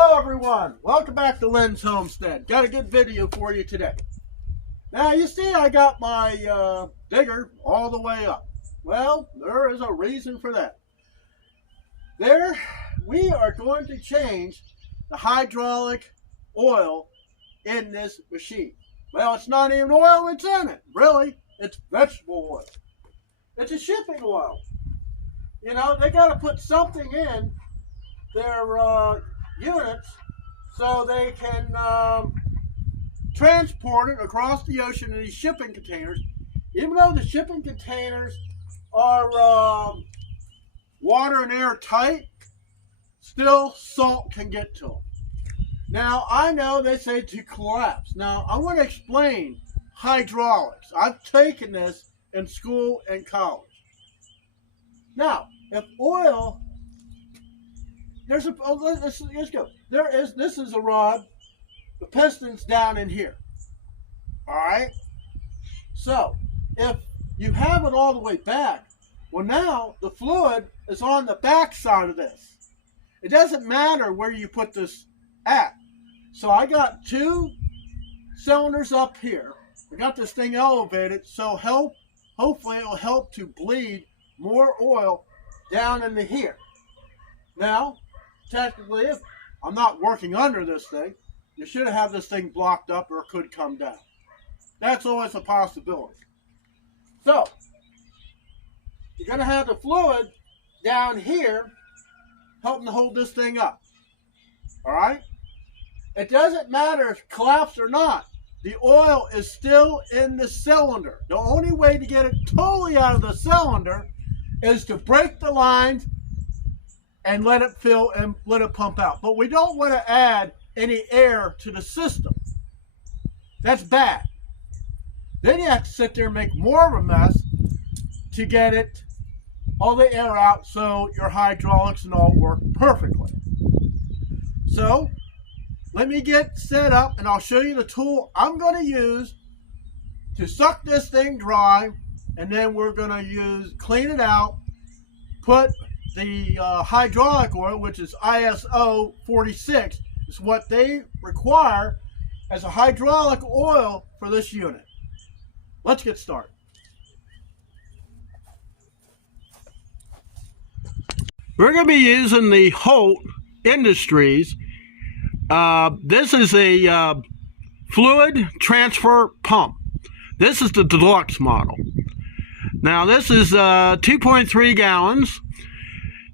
Hello everyone, welcome back to Lynn's Homestead. Got a good video for you today. Now you see I got my digger all the way up. Well, there is a reason for that. We are going to change the hydraulic oil in this machine. Well, it's not even oil that's in it, really. It's vegetable oil. It's a shipping oil. You know, they got to put something in their units so they can transport it across the ocean in these shipping containers. Even though the shipping containers are water and air tight, still salt can get to them. Now, I know they say to collapse. Now, I want to explain hydraulics. I've taken this in school and college. Now, if oil, let's go. This is a rod. The piston's down in here. All right. So, if you have it all the way back, well, now the fluid is on the back side of this. It doesn't matter where you put this at. So I got two cylinders up here. I got this thing elevated, so hopefully it'll help to bleed more oil down into here. Now, technically, if I'm not working under this thing, you should have this thing blocked up or it could come down. That's always a possibility. So, you're going to have the fluid down here helping to hold this thing up. All right? It doesn't matter if it collapsed or not. The oil is still in the cylinder. The only way to get it totally out of the cylinder is to break the lines and let it fill and let it pump out. But we don't want to add any air to the system. That's bad. Then you have to sit there and make more of a mess to get it all the air out so your hydraulics and all work perfectly. So let me get set up and I'll show you the tool I'm going to use to suck this thing dry, and then we're going to clean it out, put the hydraulic oil, which is ISO 46, is what they require as a hydraulic oil for this unit. Let's get started. We're going to be using the Holt Industries. This is a fluid transfer pump. This is the deluxe model. Now this is 2.3 gallons.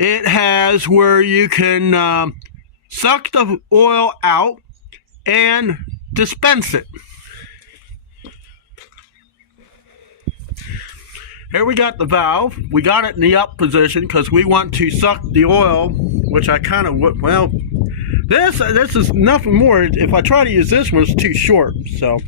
It has where you can suck the oil out and dispense it. Here we got the valve. We got it in the up position because we want to suck the oil, which I kind of, well, this is nothing more. If I try to use this one, it's too short. So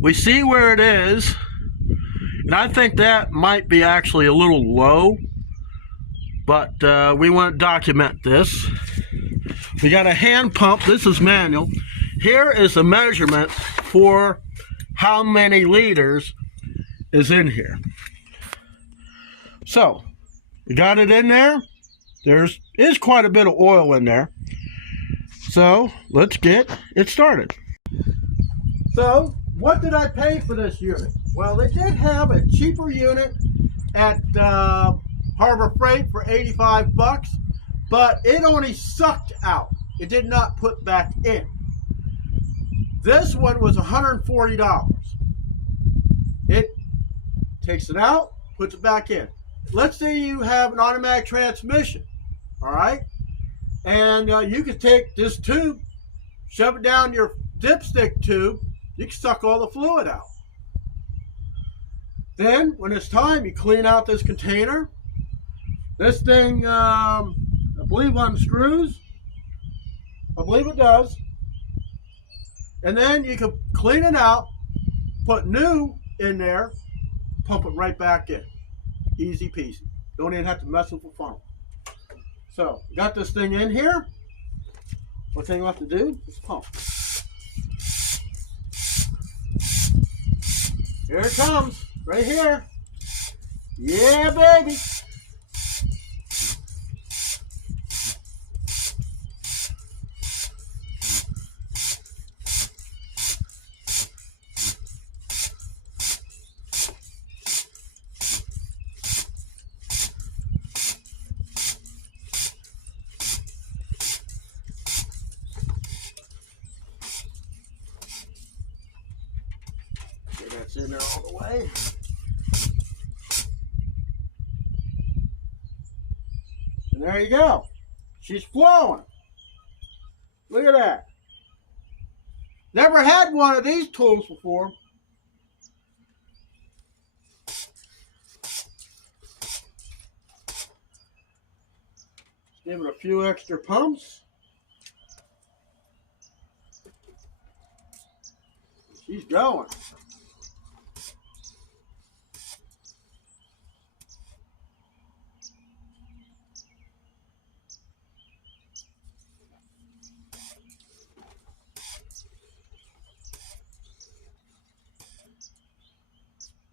we see where it is, and I think that might be actually a little low, but we want to document this. We got a hand pump. This is manual. Here is the measurement for how many liters is in here. So we got it in there. There is quite a bit of oil in there. So let's get it started. So what did I pay for this unit? Well, they did have a cheaper unit at Harbor Freight for 85 bucks, but it only sucked out. It did not put back in. This one was $140. It takes it out, puts it back in. Let's say you have an automatic transmission, all right? And you can take this tube, shove it down your dipstick tube, you can suck all the fluid out. Then, when it's time, you clean out this container. This thing, I believe, unscrews. I believe it does. And then you can clean it out, put new in there, pump it right back in. Easy peasy. Don't even have to mess with the funnel. So, got this thing in here. What thing you have to do is pump. Here it comes, right here. Yeah, baby. gets in there all the way. And there you go. She's flowing. Look at that. Never had one of these tools before. Give it a few extra pumps. She's going.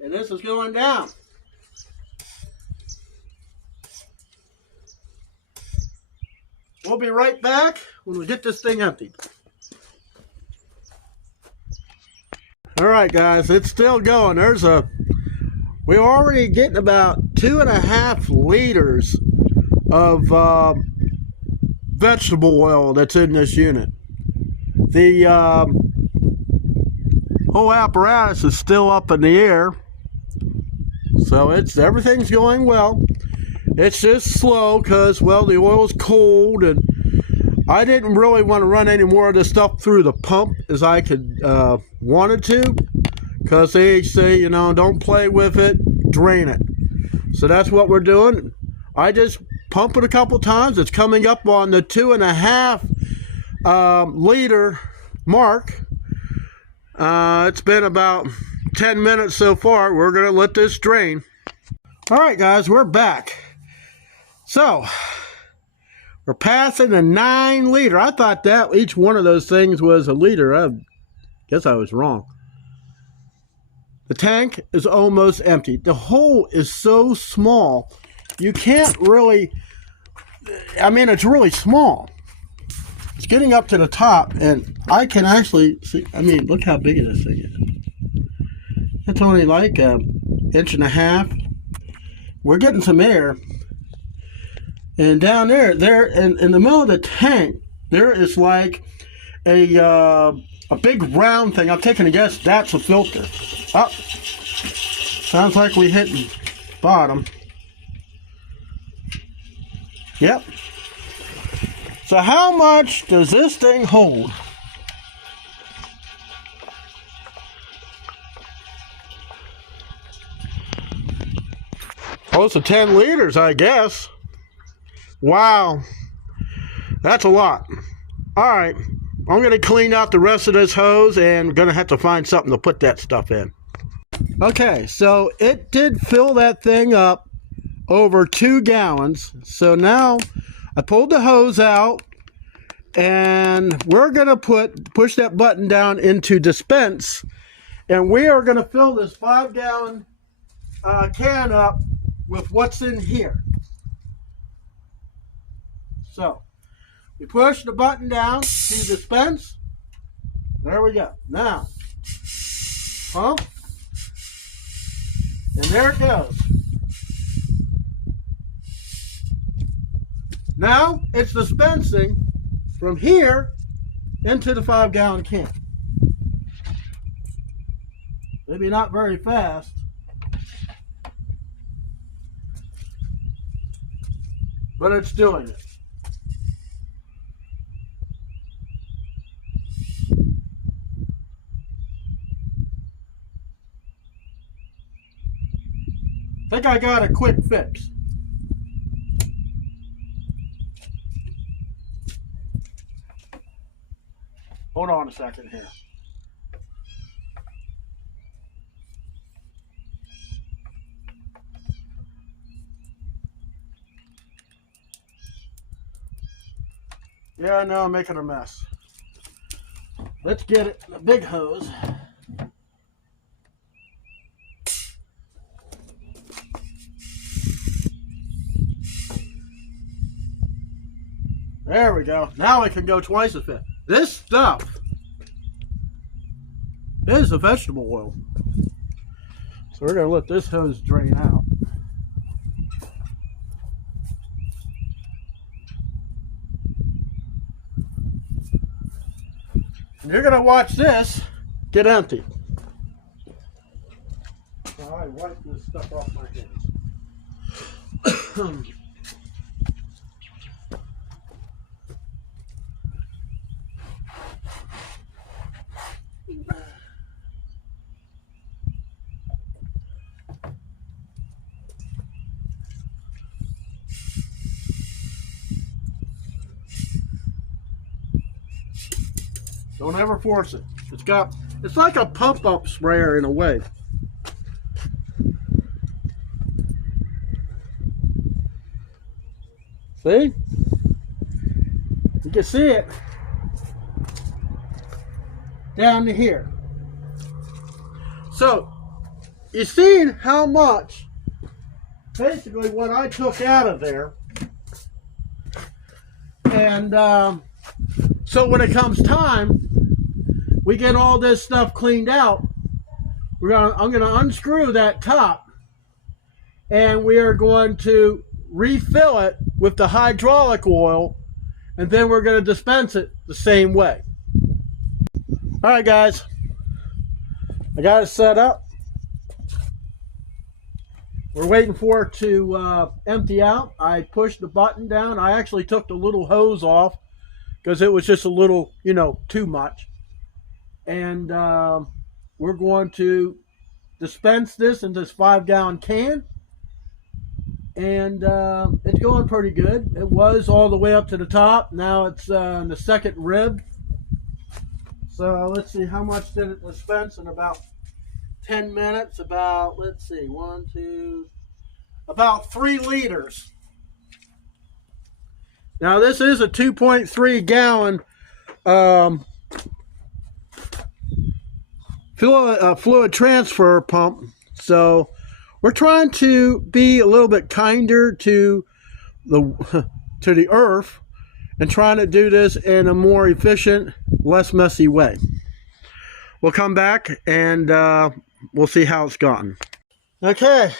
And this is going down. We'll be right back when we get this thing emptied. All right, guys, it's still going. We're already getting about 2.5 liters of vegetable oil that's in this unit. The whole apparatus is still up in the air, so everything's going well. It's just slow because, well, the oil's cold, and I didn't really want to run any more of this stuff through the pump as I could wanted to, because they say, you know, don't play with it, drain it. So that's what we're doing. I just pump it a couple times. It's coming up on the 2.5 liter mark. It's been about 10 minutes so far. We're going to let this drain. All right, guys, we're back. So, we're passing a 9 liter. I thought that each one of those things was a liter. I guess I was wrong. The tank is almost empty. The hole is so small, you can't really, I mean, it's really small. It's getting up to the top, and I can actually see, I mean, look how big this thing is. It's only like 1.5 inches. We're getting some air. And down there in the middle of the tank, there is like a big round thing. I'm taking a guess that's a filter. Oh, sounds like we hit bottom. Yep. So how much does this thing hold? Close to 10 liters, I guess. Wow, that's a lot. All right, I'm going to clean out the rest of this hose, and going to have to find something to put that stuff in. Okay, so it did fill that thing up over 2 gallons. So now I pulled the hose out, and we're going to push that button down into dispense, and we are going to fill this 5-gallon can up with what's in here. So, we push the button down to dispense. There we go. Now, pump. And there it goes. Now, it's dispensing from here into the 5-gallon can. Maybe not very fast. But it's doing it. I think I got a quick fix. Hold on a second here. Yeah, I know I'm making a mess. Let's get it, the big hose. There we go. Now it can go twice as fast. This stuff is a vegetable oil. So we're going to let this hose drain out. And you're going to watch this get empty. All right, wipe this stuff off my hands. Don't ever force it. It's like a pump up sprayer in a way. See? You can see it down to here. So, you seen how much, basically what I took out of there. And so when it comes time, we get all this stuff cleaned out. I'm going to unscrew that top, and we are going to refill it with the hydraulic oil, and then we're going to dispense it the same way. All right, guys, I got it set up. We're waiting for it to empty out. I pushed the button down. I actually took the little hose off because it was just a little, too much. And we're going to dispense this in this 5-gallon can. And it's going pretty good. It was all the way up to the top. Now it's in the second rib. So let's see, how much did it dispense in about 10 minutes? About, let's see, about 3 liters. Now this is a 2.3 gallon fluid transfer pump. So we're trying to be a little bit kinder to the earth and trying to do this in a more efficient, less messy way. We'll come back and we'll see how it's gotten. Okay.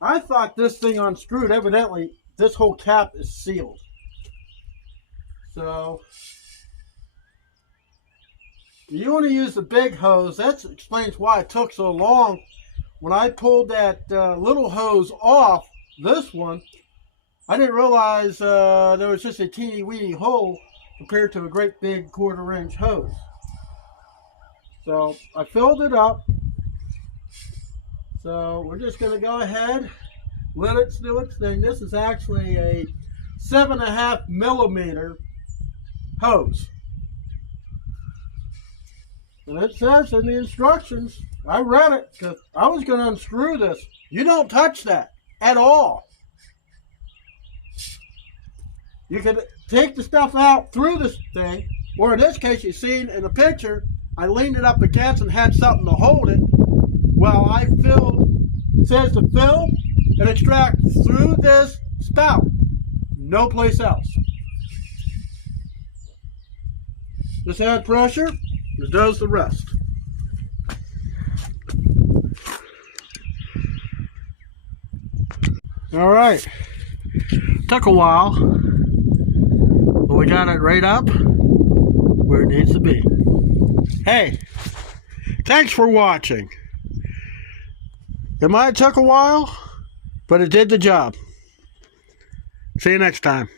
I thought this thing unscrewed. Evidently, this whole cap is sealed. So, you want to use the big hose. That explains why it took so long. When I pulled that little hose off this one, I didn't realize there was just a teeny weeny hole compared to a great big 1/4-inch hose. So I filled it up. So we're just going to go ahead, let it do its thing. This is actually a 7.5 millimeter hose. And it says in the instructions, I read it because I was going to unscrew this. You don't touch that at all. You can take the stuff out through this thing, or in this case, you seen in the picture, I leaned it up against and had something to hold it. Well, I filled, it says to fill and extract through this spout, no place else. Just add pressure, it does the rest. All right, took a while, but we got it right up where it needs to be. Hey, thanks for watching. It might have took a while, but it did the job. See you next time.